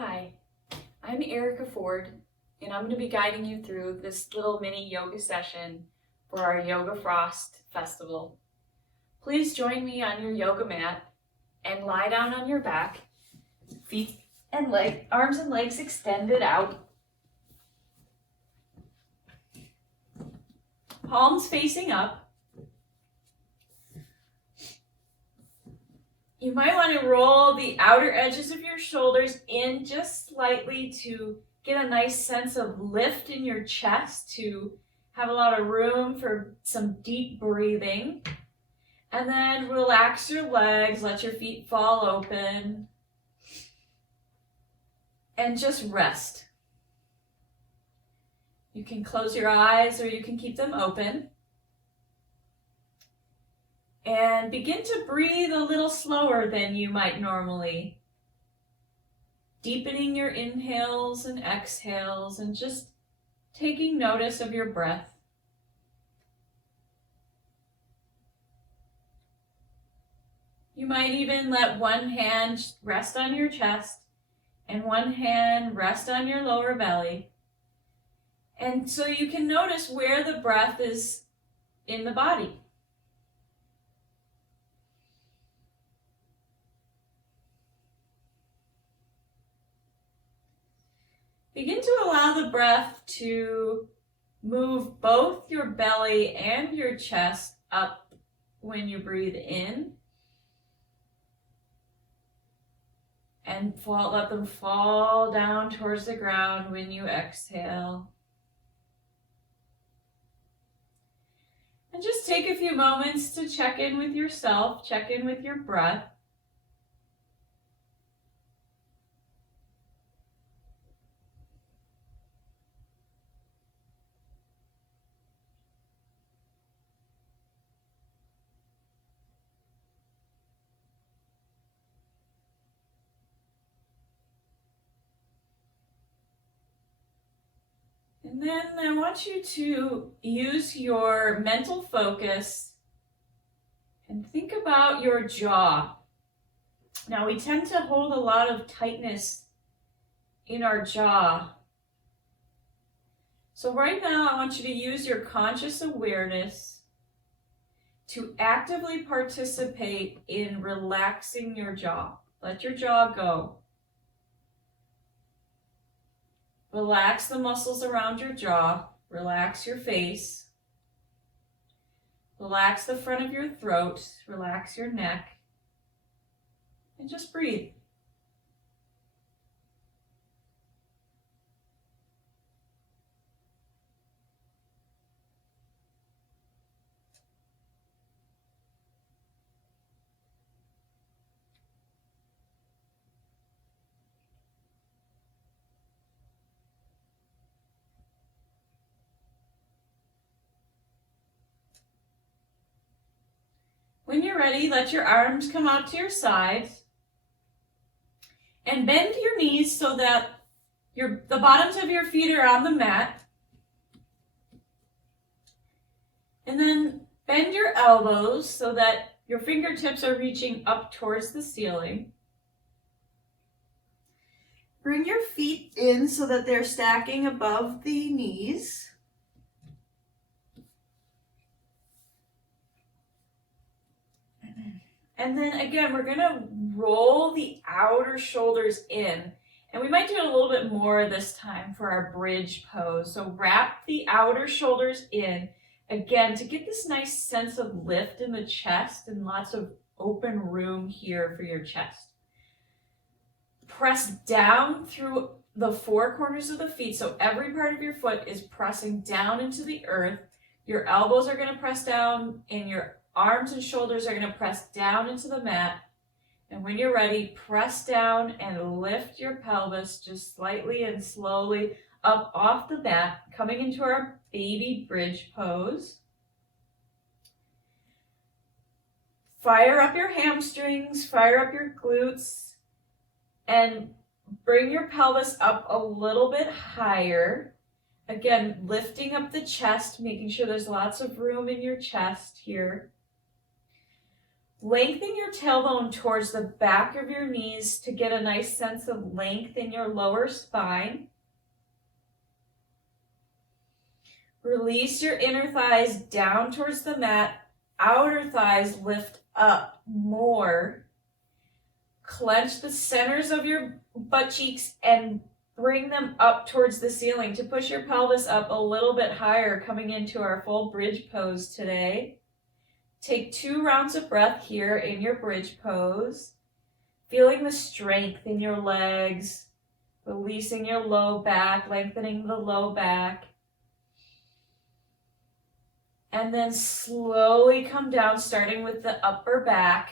Hi, I'm Erika Ford, and I'm going to be guiding you through this little mini yoga session for our YogaFrost festival. Please join me on your yoga mat and lie down on your back, feet and arms and legs extended out, palms facing up. You might want to roll the outer edges of your shoulders in just slightly to get a nice sense of lift in your chest, to have a lot of room for some deep breathing. And then relax your legs, let your feet fall open, and just rest. You can close your eyes or you can keep them open. And begin to breathe a little slower than you might normally. Deepening your inhales and exhales and just taking notice of your breath. You might even let one hand rest on your chest and one hand rest on your lower belly. And so you can notice where the breath is in the body. Begin to allow the breath to move both your belly and your chest up when you breathe in. And let them fall down towards the ground when you exhale. And just take a few moments to check in with yourself, check in with your breath. And then I want you to use your mental focus and think about your jaw. Now, we tend to hold a lot of tightness in our jaw. So right now, I want you to use your conscious awareness to actively participate in relaxing your jaw. Let your jaw go. Relax the muscles around your jaw. Relax your face. Relax the front of your throat. Relax your neck. And just breathe. When you're ready, let your arms come out to your sides and bend your knees so that the bottoms of your feet are on the mat. And then bend your elbows so that your fingertips are reaching up towards the ceiling. Bring your feet in so that they're stacking above the knees. And then again, we're going to roll the outer shoulders in. And we might do it a little bit more this time for our bridge pose. So wrap the outer shoulders in, again, to get this nice sense of lift in the chest and lots of open room here for your chest. Press down through the four corners of the feet. So every part of your foot is pressing down into the earth. Your elbows are going to press down and your arms and shoulders are going to press down into the mat. And when you're ready, press down and lift your pelvis just slightly and slowly up off the mat, coming into our baby bridge pose. Fire up your hamstrings, fire up your glutes, and bring your pelvis up a little bit higher. Again, lifting up the chest, making sure there's lots of room in your chest here. Lengthen your tailbone towards the back of your knees to get a nice sense of length in your lower spine. Release your inner thighs down towards the mat. Outer thighs lift up more. Clench the centers of your butt cheeks and bring them up towards the ceiling to push your pelvis up a little bit higher, coming into our full bridge pose today. Take 2 rounds of breath here in your bridge pose, feeling the strength in your legs, releasing your low back, lengthening the low back. And then slowly come down, starting with the upper back,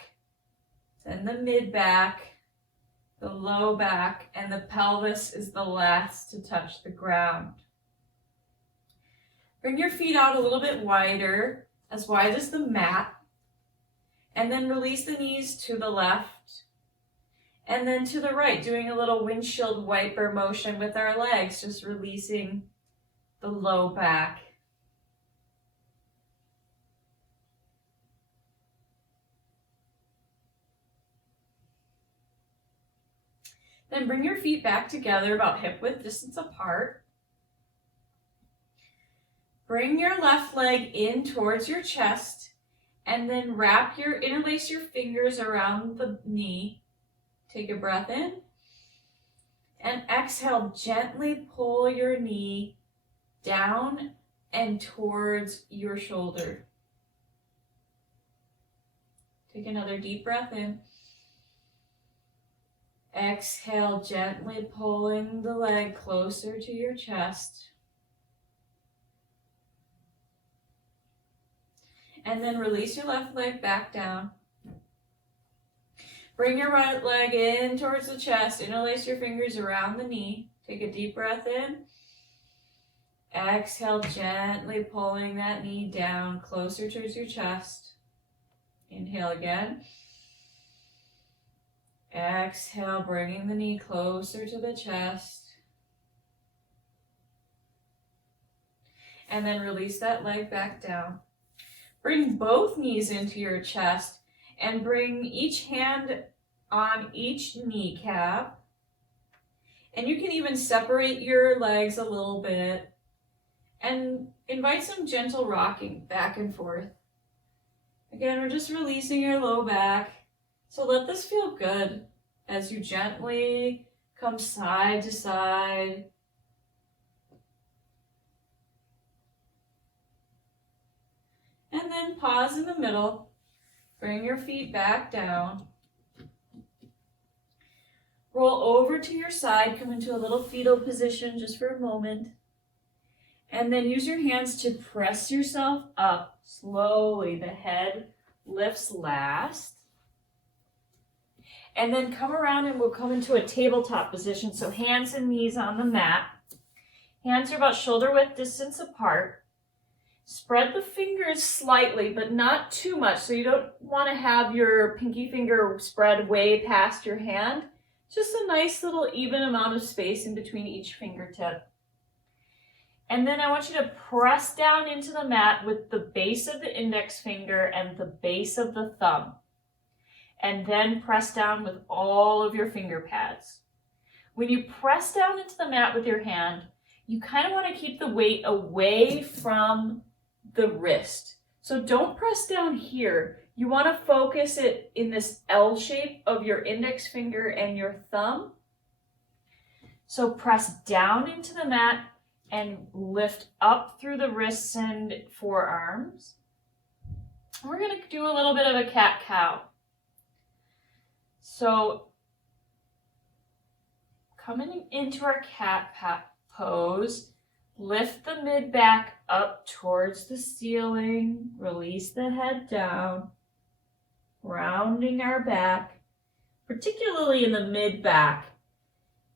then the mid back, the low back, and the pelvis is the last to touch the ground. Bring your feet out a little bit wider, as wide as the mat, and then release the knees to the left and then to the right, doing a little windshield wiper motion with our legs, just releasing the low back. Then bring your feet back together about hip width distance apart. Bring your left leg in towards your chest and then interlace your fingers around the knee. Take a breath in and exhale, gently pull your knee down and towards your shoulder. Take another deep breath in. Exhale, gently pulling the leg closer to your chest. And then release your left leg back down. Bring your right leg in towards the chest. Interlace your fingers around the knee. Take a deep breath in. Exhale, gently pulling that knee down closer towards your chest. Inhale again. Exhale, bringing the knee closer to the chest. And then release that leg back down. Bring both knees into your chest and bring each hand on each kneecap. And you can even separate your legs a little bit and invite some gentle rocking back and forth. Again, we're just releasing your low back. So let this feel good as you gently come side to side. And then pause in the middle. Bring your feet back down. Roll over to your side. Come into a little fetal position just for a moment. And then use your hands to press yourself up slowly. The head lifts last. And then come around and we'll come into a tabletop position. So hands and knees on the mat. Hands are about shoulder width distance apart. Spread the fingers slightly, but not too much. So you don't want to have your pinky finger spread way past your hand. Just a nice little even amount of space in between each fingertip. And then I want you to press down into the mat with the base of the index finger and the base of the thumb. And then press down with all of your finger pads. When you press down into the mat with your hand, you kind of want to keep the weight away from the wrist. So don't press down here. You want to focus it in this L shape of your index finger and your thumb. So press down into the mat and lift up through the wrists and forearms. We're going to do a little bit of a cat-cow. So coming into our cat pose, lift the mid-back up towards the ceiling, release the head down, rounding our back, particularly in the mid-back.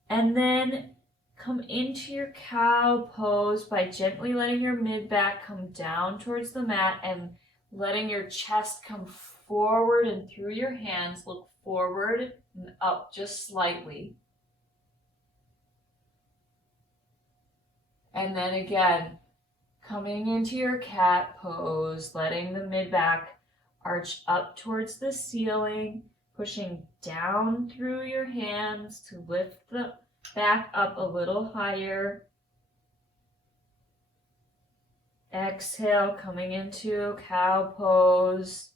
And then come into your cow pose by gently letting your mid-back come down towards the mat and letting your chest come forward and through your hands, look forward and up just slightly. And then again, coming into your cat pose, letting the mid-back Arch up towards the ceiling, pushing down through your hands to lift the back up a little higher. Exhale, coming into cow pose.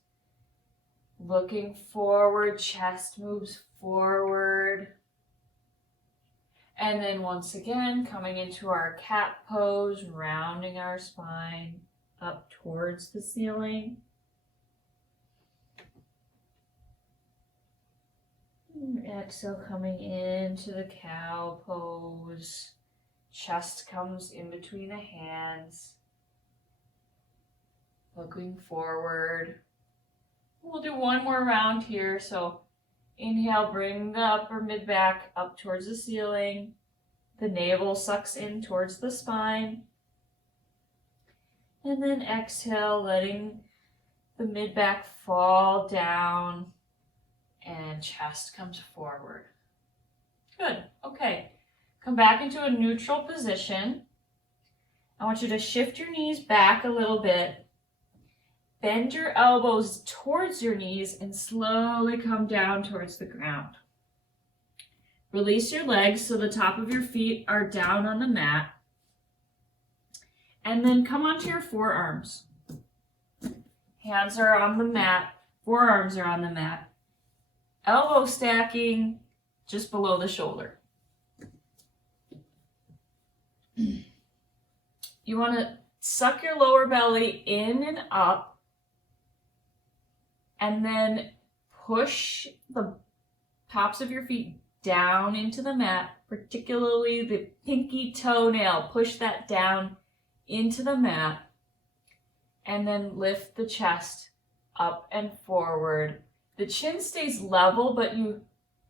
Looking forward, chest moves forward. And then once again, coming into our cat pose, rounding our spine up towards the ceiling. Exhale, coming into the cow pose. Chest comes in between the hands. Looking forward. We'll do one more round here. So inhale, bring the upper mid back up towards the ceiling. The navel sucks in towards the spine. And then exhale, letting the mid back fall down and chest comes forward. Good. Okay. Come back into a neutral position. I want you to shift your knees back a little bit. Bend your elbows towards your knees and slowly come down towards the ground. Release your legs so the top of your feet are down on the mat. And then come onto your forearms. Hands are on the mat, forearms are on the mat. Elbow stacking just below the shoulder. You want to suck your lower belly in and up, and then push the tops of your feet down into the mat, particularly the pinky toenail. Push that down into the mat, and then lift the chest up and forward. The chin stays level, but you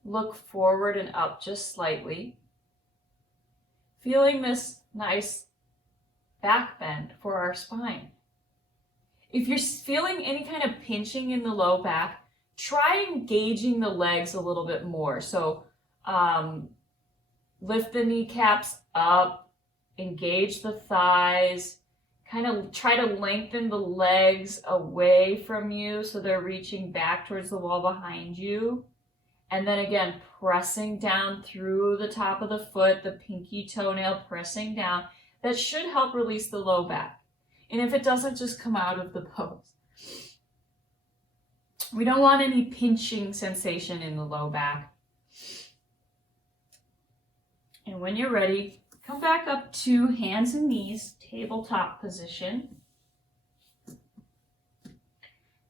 look forward and up just slightly. Feeling this nice back bend for our spine. If you're feeling any kind of pinching in the low back, try engaging the legs a little bit more. So lift the kneecaps up, engage the thighs, kind of try to lengthen the legs away from you so they're reaching back towards the wall behind you. And then again, pressing down through the top of the foot, the pinky toenail pressing down. That should help release the low back. And if it doesn't, just come out of the pose. We don't want any pinching sensation in the low back. And when you're ready, come back up to hands and knees, tabletop position.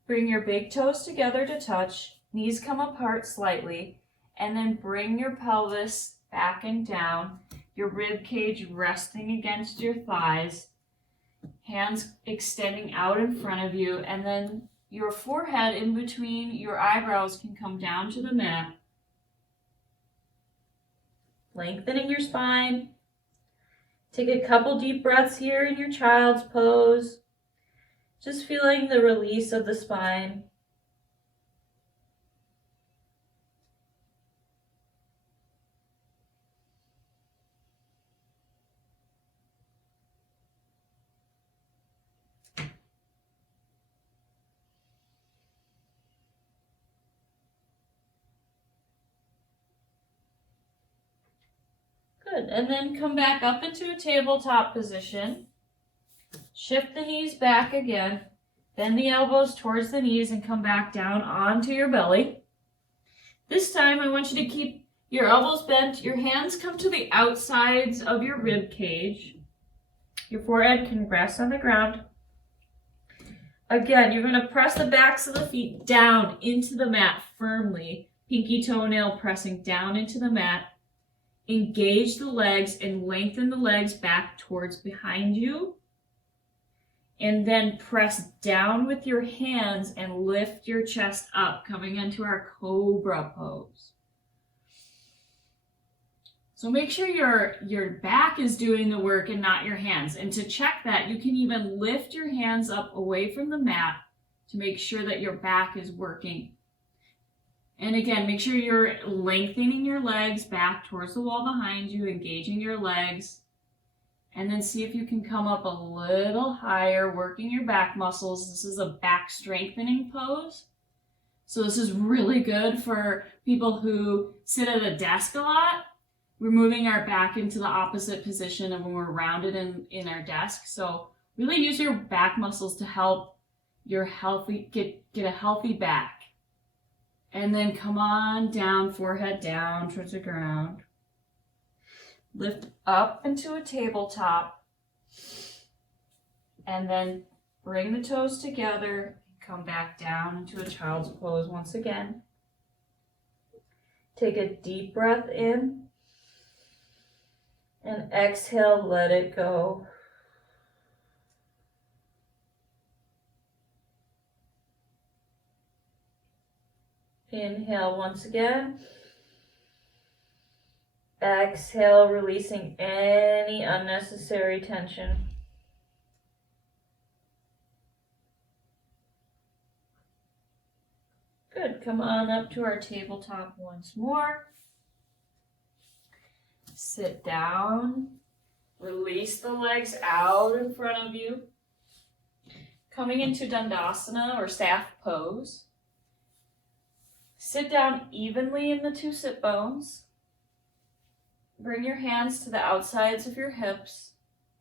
Bring your big toes together to touch, knees come apart slightly, and then bring your pelvis back and down, your rib cage resting against your thighs, hands extending out in front of you, and then your forehead in between your eyebrows can come down to the mat. Lengthening your spine. Take a couple deep breaths here in your child's pose. Just feeling the release of the spine. Good, and then come back up into a tabletop position. Shift the knees back again. Bend the elbows towards the knees and come back down onto your belly. This time I want you to keep your elbows bent. Your hands come to the outsides of your rib cage. Your forehead can rest on the ground. Again, you're going to press the backs of the feet down into the mat firmly. Pinky toenail pressing down into the mat. Engage the legs and lengthen the legs back towards behind you. And then press down with your hands and lift your chest up, coming into our Cobra Pose. So make sure your back is doing the work and not your hands. And to check that, you can even lift your hands up away from the mat to make sure that your back is working. And again, make sure you're lengthening your legs back towards the wall behind you, engaging your legs. And then see if you can come up a little higher, working your back muscles. This is a back strengthening pose. So this is really good for people who sit at a desk a lot. We're moving our back into the opposite position of when we're rounded in our desk. So really use your back muscles to help your healthy, get a healthy back. And then come on down, forehead down towards the ground. Lift up into a tabletop. And then bring the toes together. Come back down into a child's pose once again. Take a deep breath in. And exhale, let it go. Inhale once again. Exhale, releasing any unnecessary tension. Good. Come on up to our tabletop once more. Sit down. Release the legs out in front of you. Coming into Dandasana or staff pose. Sit down evenly in the two sit bones. Bring your hands to the outsides of your hips,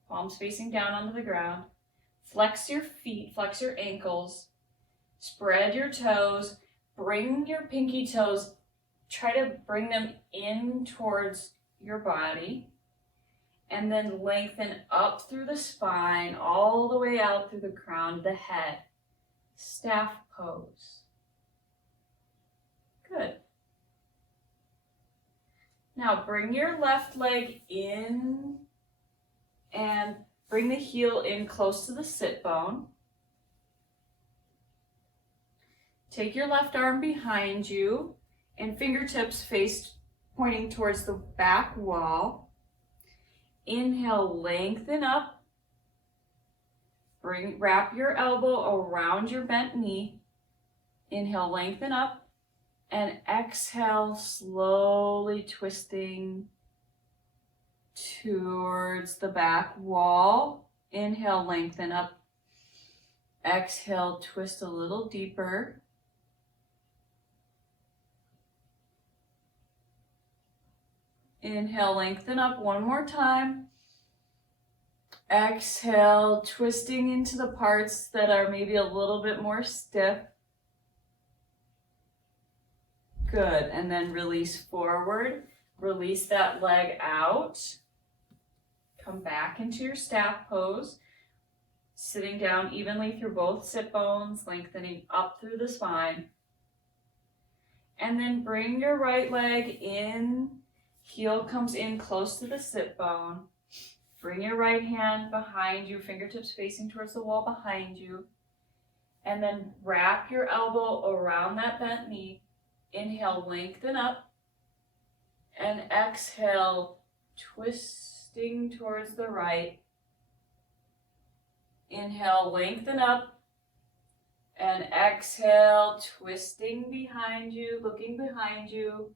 palms facing down onto the ground. Flex your feet, flex your ankles. Spread your toes. Bring your pinky toes. Try to bring them in towards your body. And then lengthen up through the spine, all the way out through the crown of the head. Staff pose. Good. Now bring your left leg in and bring the heel in close to the sit bone. Take your left arm behind you and fingertips pointing towards the back wall. Inhale, lengthen up. Wrap your elbow around your bent knee. Inhale, lengthen up. And exhale, slowly twisting towards the back wall. Inhale, lengthen up. Exhale, twist a little deeper. Inhale, lengthen up one more time. Exhale, twisting into the parts that are maybe a little bit more stiff. Good, and then release forward. Release that leg out. Come back into your staff pose. Sitting down evenly through both sit bones, lengthening up through the spine. And then bring your right leg in. Heel comes in close to the sit bone. Bring your right hand behind you, fingertips facing towards the wall behind you. And then wrap your elbow around that bent knee. Inhale, lengthen up. And exhale, twisting towards the right. Inhale, lengthen up. And exhale, twisting behind you, looking behind you.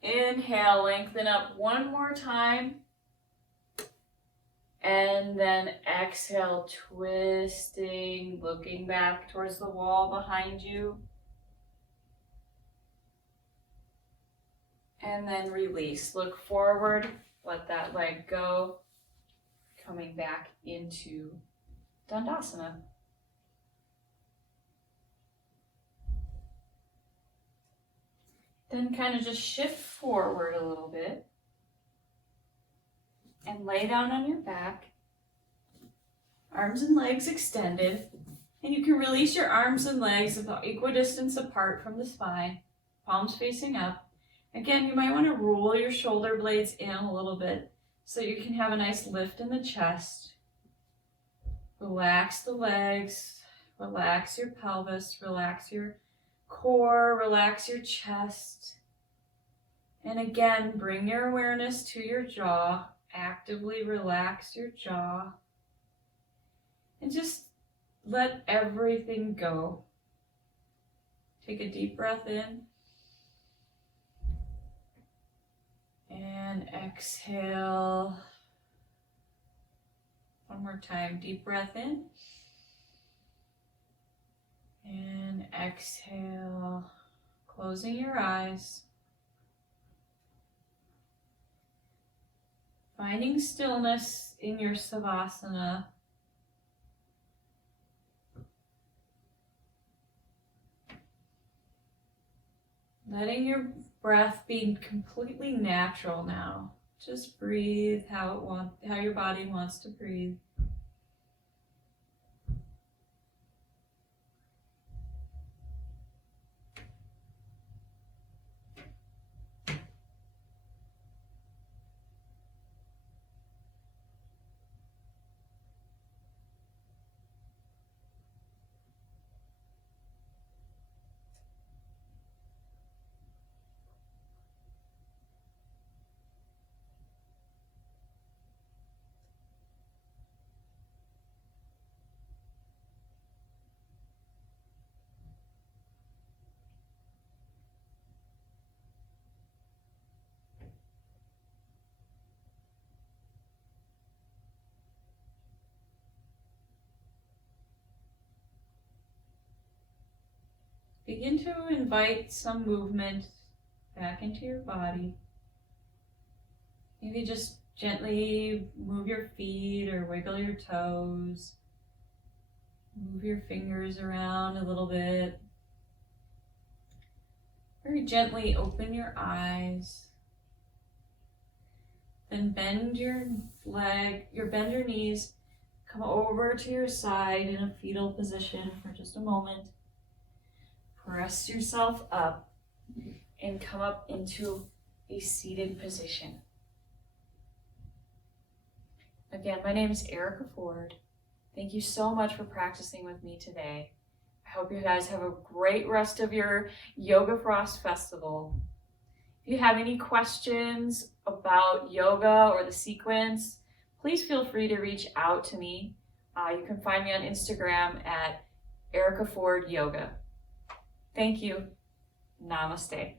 Inhale, lengthen up one more time. And then exhale, twisting, looking back towards the wall behind you. And then release. Look forward, let that leg go. Coming back into Dandasana. Then kind of just shift forward a little bit. And lay down on your back. Arms and legs extended. And you can release your arms and legs about equidistance apart from the spine. Palms facing up. Again, you might want to roll your shoulder blades in a little bit so you can have a nice lift in the chest. Relax the legs. Relax your pelvis. Relax your core. Relax your chest. And again, bring your awareness to your jaw. Actively relax your jaw and just let everything go. Take a deep breath in And exhale. One more time, deep breath in. And exhale, closing your eyes. Finding stillness in your Savasana. Letting your breath be completely natural now. Just breathe how your body wants to breathe. Begin to invite some movement back into your body. Maybe just gently move your feet or wiggle your toes. Move your fingers around a little bit. Very gently open your eyes. Then bend your knees. Come over to your side in a fetal position for just a moment. Press yourself up and come up into a seated position. Again, my name is Erika Ford. Thank you so much for practicing with me today. I hope you guys have a great rest of your YogaFrost festival. If you have any questions about yoga or the sequence, please feel free to reach out to me. You can find me on Instagram at Erika Ford Yoga. Thank you. Namaste.